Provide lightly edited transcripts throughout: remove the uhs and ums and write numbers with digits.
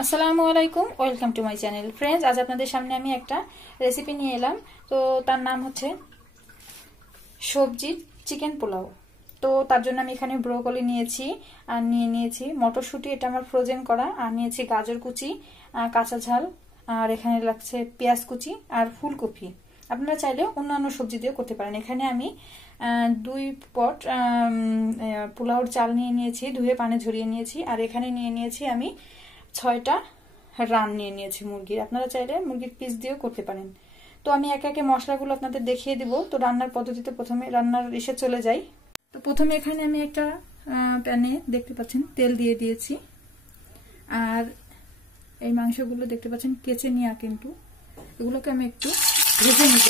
আসসালামু আলাইকুম, welcome to my channel. Friends, আজ আপনাদের সামনে আমি একটা রেসিপি নিয়ে এলাম। তো তার নাম হচ্ছে সবজি চিকেন পোলাও। তো তার জন্য আমি এখানে ব্রোকলি নিয়েছি, আর নিয়েছি মটরশুঁটি, এটা আমার ফ্রোজেন করা, আর নিয়েছি গাজর কুচি, কাঁচা ঝাল, আর এখানে লাগছে পেঁয়াজ কুচি আর ফুলকপি। আপনারা চাইলে অন্যান্য সবজি দিয়েও করতে পারেন। এখানে আমি 2 পট পোলাওর চাল নিয়ে নিয়েছি, ধুয়ে পানি ঝরিয়ে নিয়েছি। আর এখানে নিয়ে নিয়েছি আমি 6টা রান নিয়ে নিয়েছি মুরগির। আপনারা চাইলে মুরগির পিস দিয়েও করতে পারেন। তো আমি একে একে মশলাগুলো আপনাদের দেখিয়ে দিব। তো রান্নার পদ্ধতিতে প্রথমে রান্নার ইসে চলে যাই। তো প্রথমে এখানে আমি একটা প্যানে দেখতে পাচ্ছেন তেল দিয়ে দিয়েছি, আর এই মাংসগুলো দেখতে পাচ্ছেন কেচে নিয়ে, কিন্তু এগুলোকে আমি একটু ভেজে নিব।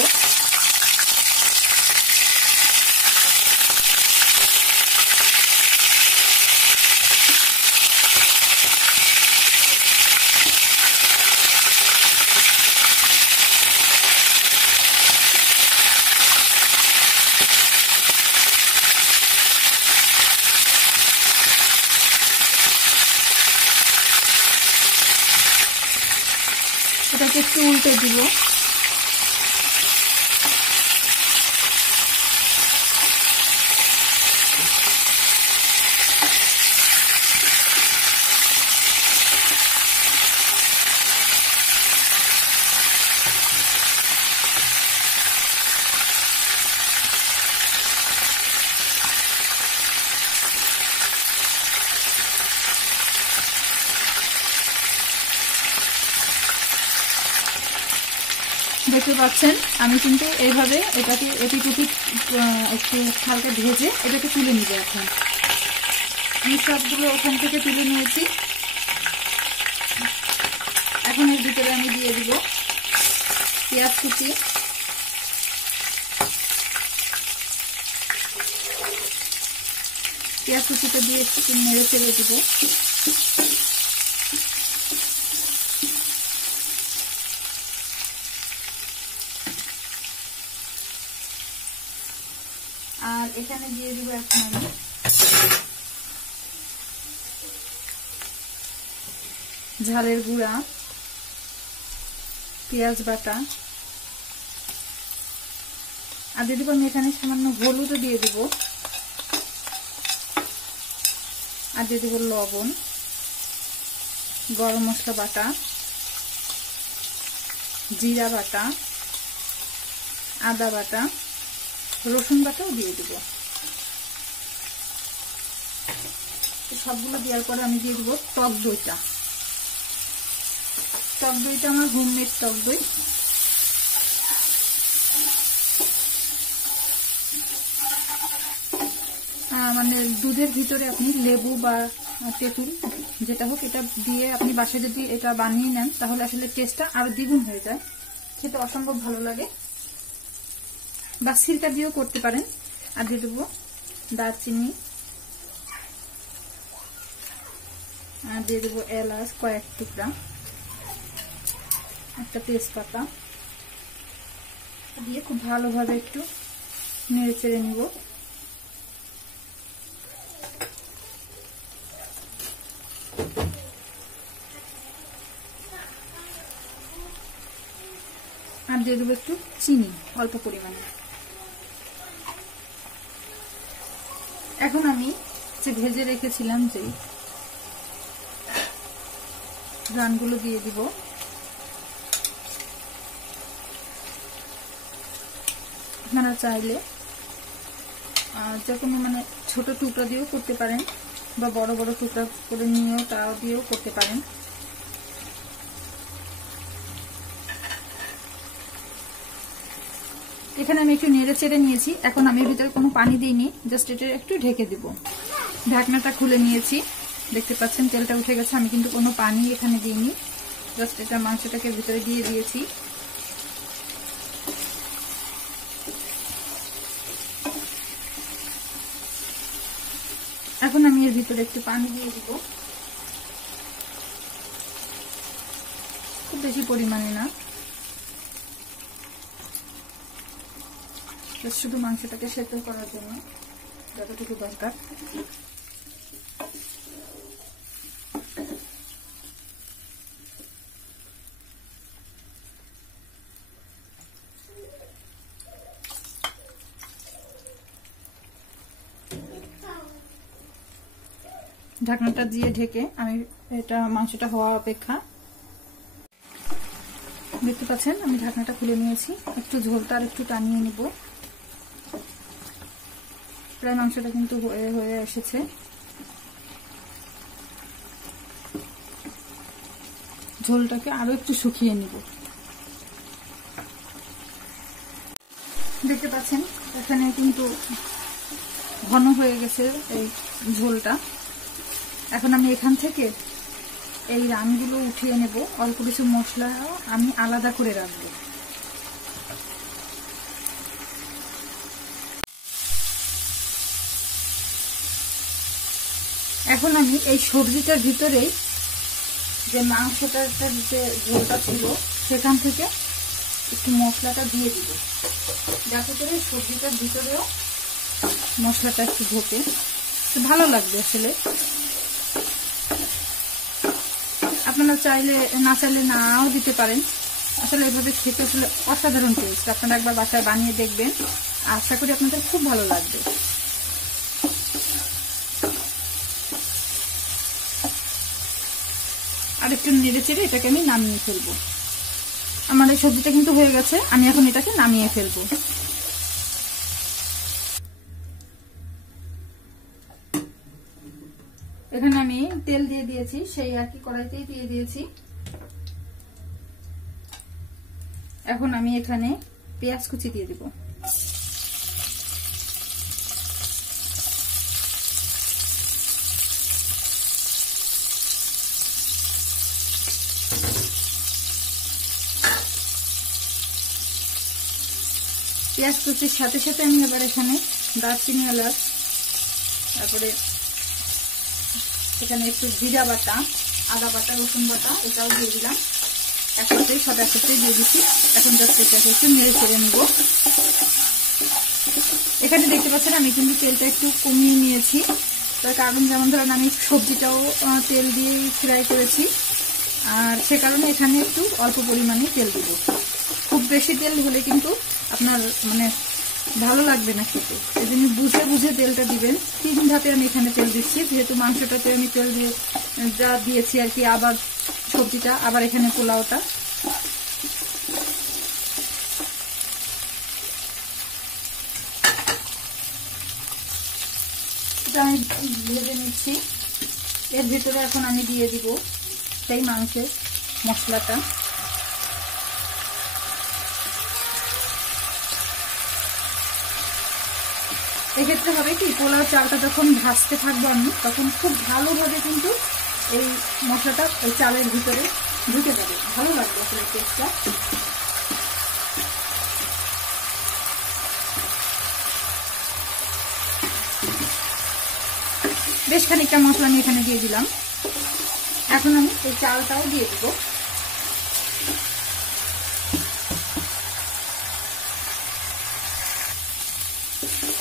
এটাকে একটু উল্টে দিব। দেখতে পাচ্ছেন আমি কিন্তু এইভাবে এটাকে এপিটুপি একটু হালকা ভেজে এটাকে তুলে নিব। এখন আমি সবগুলো ওখান থেকে তুলে নিয়েছি। এখন এর ভিতরে আমি দিয়ে দিব পেঁয়াজ কুচি, পেঁয়াজ কুচিটা দিয়ে একটু নেড়ে চেড়ে দিব। আর এখানে দিয়ে দিব এখন আমি ঝালের গুঁড়া, পেঁয়াজ বাটা, আর দিয়ে দিব আমি এখানে সামান্য হলুদও দিয়ে দিব, আর দিয়ে দিব লবণ, গরম মশলা বাটা, জিরা বাটা, আদা বাটা, রসুন বাটাও দিয়ে দিব। সবগুলো দেওয়ার পরে আমি দিয়ে দিব টক দইটা। টক দইটা আমার হোমমেড টক দই। মানে দুধের ভিতরে আপনি লেবু বা তেঁতুল যেটা হোক এটা দিয়ে আপনি বাসায় যদি এটা বানিয়ে নেন তাহলে আসলে টেস্টটা আরো দ্বিগুণ হয়ে যায়, খেতে অসম্ভব ভালো লাগে। বা সিরকা দিয়েও করতে পারেন। আর দিয়ে দেবো দারচিনি, আর দিয়ে দেবো এলাচ কয়েক টুকরা, একটা তেজপাতা দিয়ে খুব ভালোভাবে একটু নেড়ে চেড়ে নিব। আর দিয়ে দেবো একটু চিনি অল্প পরিমাণে। এখন আমি যে ভেজে রেখেছিলাম যে রানগুলো দিয়ে দিব। আপনারা চাইলে যে কোনো মানে ছোট টুকরা দিয়েও করতে পারেন, বা বড় বড় টুকরা করে নিয়েও তাও দিয়েও করতে পারেন। এখানে আমি একটু নেড়ে চেড়ে নিয়েছি। এখন আমি এর ভিতরে কোনো পানি দিইনি, জাস্ট এটা একটু ঢেকে দিব। ঢাকনাটা খুলে নিয়েছি, দেখতে পাচ্ছেন তেলটা উঠে গেছে। আমি কিন্তু কোনো পানি এখানে দিইনি, জাস্ট এটা মাংসটাকে ভিতরে দিয়ে দিয়েছি। এখন আমি এর ভিতরে একটু পানি দিয়ে দিব, খুব বেশি পরিমাণে না, শুধু মাংসটাকে সেদ্ধ করার জন্য যতটুকু দরকার। ঢাকনাটা দিয়ে ঢেকে আমি এটা মাংসটা হওয়া অপেক্ষা। দেখতে পাচ্ছেন আমি ঢাকনাটা খুলে নিয়েছি, একটু ঝোলটা আর একটু টানিয়ে নিব। প্রায় মাংসটা কিন্তু হয়ে এসেছে। ঝোলটাকে আরো একটু শুকিয়ে নিব। দেখতে পাচ্ছেন এখানে কিন্তু ঘন হয়ে গেছে এই ঝোলটা। এখন আমি এখান থেকে এই রানগুলো উঠিয়ে নেব, অল্প কিছু মশলা আমি আলাদা করে রাখবো। এখন আমি এই সবজিটার ভিতরেই যে মাংসটার যে ঝোলটা ছিল সেখান থেকে একটু মশলাটা দিয়ে দিব, যাতে করে সবজিটার ভিতরেও মশলাটা একটু ঢোকে, ভালো লাগবে। আসলে আপনারা চাইলে না চাইলে নাও দিতে পারেন। আসলে এভাবে খেতে আসলে অসাধারণ টেস্ট। আপনারা একবার বাসায় বানিয়ে দেখবেন, আশা করি আপনাদের খুব ভালো লাগবে। আর একটু নেড়ে চেড়ে এটাকে আমি নামিয়ে ফেলবো। আমার এই সবজিটা কিন্তু হয়ে গেছে, আমি এখন এটাকে নামিয়ে ফেলবো। এখানে আমি তেল দিয়ে দিয়েছি, সেই একই কড়াইতেই দিয়ে দিয়েছি। এখন আমি এখানে পেঁয়াজ কুচি দিয়ে দিব। পেঁয়াজ কুচির সাথে সাথে আমি এবার এখানে দারচিনি, এলাচ, তারপরে এখানে একটু জিরা বাটা, আদা বাটা, রসুন বাটা এটাও দিয়ে দিলাম। একসাথে সব একসাথে দিয়ে দিচ্ছি। এখন জাস্ট এটাকে একটু নেড়ে চেড়ে নেব। এখানে দেখতে পাচ্ছেন আমি কিন্তু তেলটা একটু কমিয়ে নিয়েছি, তার কারণ যেমন ধরেন আমি সবজিটাও তেল দিয়ে ফ্রাই করেছি, আর সে কারণে এখানে একটু অল্প পরিমাণে তেল দিব। খুব বেশি তেল হলে কিন্তু আপনার মানে ভালো লাগবে না খেতে, এই জন্য বুঝে বুঝে তেলটা দিবেন। 3 ধাপে আমি এখানে তেল দিচ্ছি, যেহেতু মাংসটাতে আমি তেল দিয়ে যা দিয়েছি আর কি, আবার সবজিটা, আবার এখানে পোলাওটা। এটা আমি ভেজে নিচ্ছি। এর ভিতরে এখন আমি দিয়ে দিব সেই মাংসের মশলাটা। এক্ষেত্রে হবে কি, পোলাও চালটা যখন ভাজতে থাকবো আমি, তখন খুব ভালোভাবে কিন্তু এই মশলাটা এই চালের ভিতরে ঢুকে যাবে, ভালো লাগবে আসলে টেস্টটা। বেশ খানিকটা মশলা আমি এখানে দিয়ে দিলাম। এখন আমি এই চালটাও দিয়ে দিব।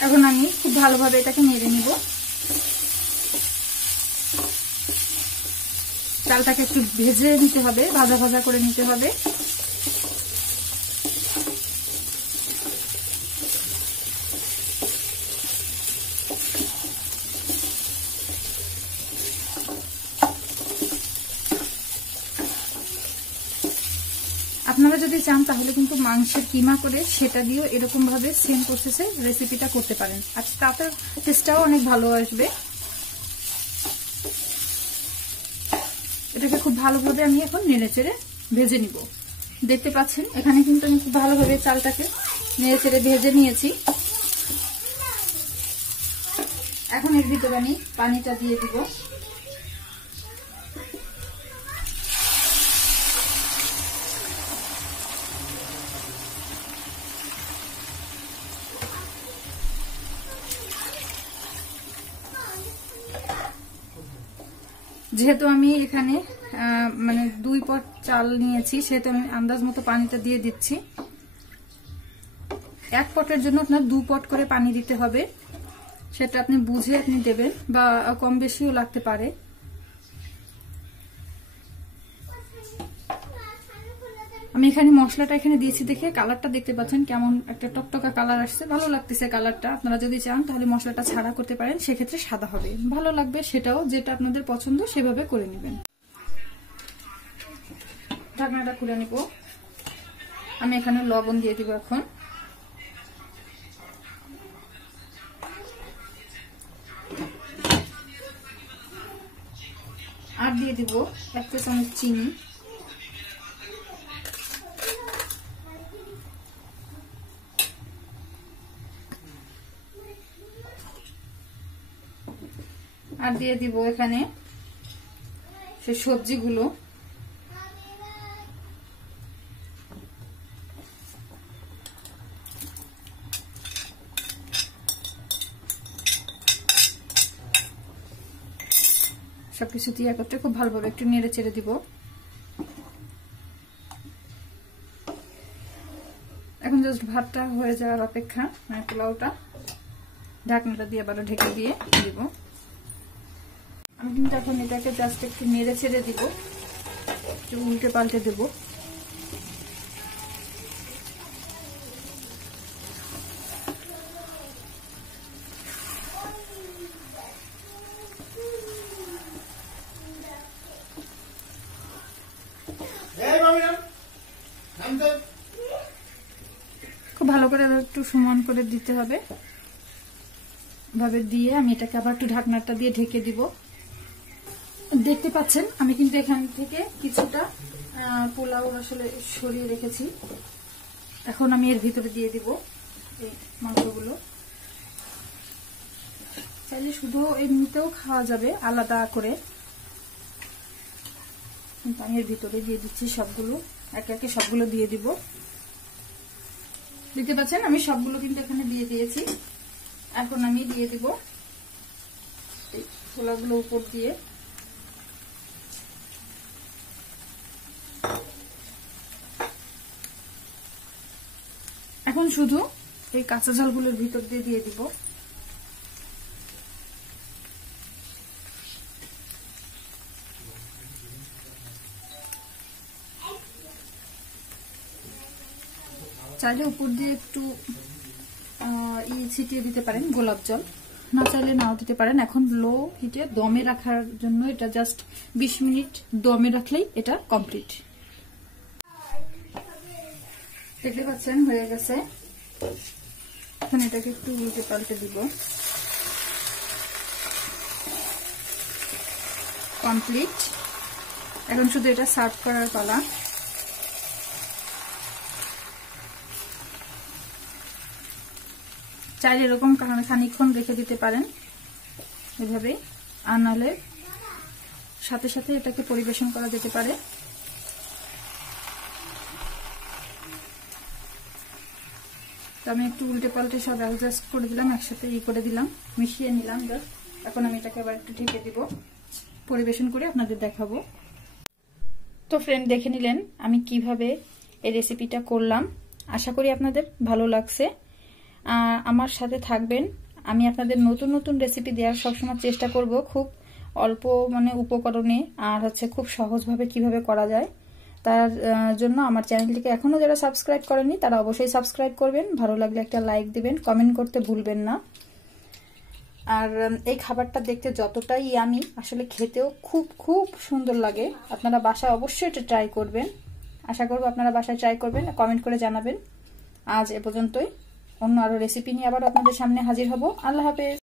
এখন আমি খুব ভালোভাবে এটাকে নেড়ে নিব। চালটাকে একটু ভেজে নিতে হবে, ভাজা ভাজা করে নিতে হবে। আপনারা যদি চান তাহলে কিন্তু মাংসের কিমা করে সেটা দিয়েও এরকম ভাবে সেম প্রসেসে রেসিপিটা করতে পারেন, আর তাতে টেস্টটাও অনেক ভালো আসবে। এটাকে খুব ভালোভাবে আমি এখন নেড়ে চেড়ে ভেজে নিব। দেখতে পাচ্ছেন এখানে কিন্তু আমি খুব ভালোভাবে চালটাকে নেড়ে চেড়ে ভেজে নিয়েছি। এখন এর ভিতরে আমি পানিটা দিয়ে দিব। যেহেতু আমি এখানে মানে 2 পট চাল নিয়েছি, সেহেতু আমি আন্দাজ মতো পানিটা দিয়ে দিচ্ছি। 1 পটের জন্য আপনার 2 পট করে পানি দিতে হবে, সেটা আপনি বুঝে আপনি দেবেন, বা কম বেশিও লাগতে পারে। আমি এখানে মশলাটা এখানে দিয়েছি দেখে কালারটা দেখতে পাচ্ছেন কেমন একটা টকটকা কালার আসছে, ভালো লাগতেছে কালারটা। আপনারা যদি চান তাহলে মশলাটা ছাড়া করতে পারেন, সেক্ষেত্রে সাদা হবে, ভালো লাগবে। সেটাও যেটা আপনাদের পছন্দ সেভাবে করে নেবেন। ঢাকনাটা খুলে নিব। আমি এখানে লবণ দিয়ে দিব এখন। আর দিয়ে দিব 1 চা চামচ চিনি। আর দিয়ে দিব এখানে সে সবজিগুলো। সবকিছু দিয়ে একত্রে খুব ভালোভাবে একটু নেড়ে চেড়ে দিব। এখন জাস্ট ভাতটা হয়ে যাওয়ার অপেক্ষা, মানে পোলাওটা। ঢাকনাটা দিয়ে আবার ঢেকে দিয়ে দিব। আমি কিন্তু এখন এটাকে জাস্ট একটু নেড়ে ছেড়ে দিব, একটু উল্টে পাল্টে দেব। খুব ভালো করে একটু সমান করে দিতে হবে, ভাবে দিয়ে আমি এটাকে আবার একটু ঢাকনাটা দিয়ে ঢেকে দিব। দেখতে পাচ্ছেন আমি কিন্তু এখান থেকে কিছুটা পোলাও আসলে সরিয়ে রেখেছি। এখন আমি এর ভিতরে দিয়ে দিব এই মাংসগুলো। চাইলে শুধু এমনিতেও খাওয়া যাবে আলাদা করে, কিন্তু আমি এর ভিতরে দিয়ে দিচ্ছি সবগুলো, একে একে সবগুলো দিয়ে দিব। দেখতে পাচ্ছেন আমি সবগুলো কিন্তু এখানে দিয়ে দিয়েছি। এখন আমি দিয়ে দিব এই পোলাওগুলো উপর দিয়ে। এখন শুধু এই কাঁচা ঝালগুলোর ভিতর দিয়ে দিয়ে দিব। চাইলে উপর দিয়ে একটু ছিটিয়ে দিতে পারেন গোলাপ জল, না চাইলে নাও দিতে পারেন। এখন লো হিটে দমে রাখার জন্য এটা জাস্ট 20 মিনিট দমে রাখলেই এটা কমপ্লিট। দেখতে পাচ্ছেন হয়ে গেছে। এখন এটাকে একটু উল্টে পাল্টে দিব। কমপ্লিট। এখন শুধু এটা সার্ভ করার পালা। চাইলে এরকম খানিকক্ষণ রেখে দিতে পারেন এভাবে, আর নাহলে সাথে সাথে এটাকে পরিবেশন করা যেতে পারে। তো আমি একটু উল্টে পাল্টে সব অ্যাডজাস্ট করে দিলাম, একসাথে করে দিলাম, মিশিয়ে নিলাম জাস্ট। এখন আমি এটাকে আবার একটু ঢেকে দিব, পরিবেশন করে আপনাদের দেখাবো। তো ফ্রেন্ড, দেখে নিলেন আমি কিভাবে এই রেসিপিটা করলাম। আশা করি আপনাদের ভালো লাগছে। আমার সাথে থাকবেন। আমি আপনাদের নতুন নতুন রেসিপি দেওয়ার সবসময় চেষ্টা করব, খুব অল্প মানে উপকরণে, আর খুব সহজভাবে কিভাবে করা যায়। তার জন্য আমার চ্যানেলটিকে এখনো যারা সাবস্ক্রাইব করেননি তারা অবশ্যই সাবস্ক্রাইব করবেন। ভালো লাগলে একটা লাইক দিবেন, কমেন্ট করতে ভুলবেন না। আর এই খাবারটা দেখতে যতটাই ইয়ামি, আসলে খেতেও খুব খুব সুন্দর লাগে। আপনারা বাসায় অবশ্যই এটা ট্রাই করবেন। আশা করব আপনারা বাসায় ট্রাই করবেন, কমেন্ট করে জানাবেন। আজ এ পর্যন্তই। অন্য আরো রেসিপি নিয়ে আবার আপনাদের সামনে হাজির হব। আল্লাহ হাফেজ।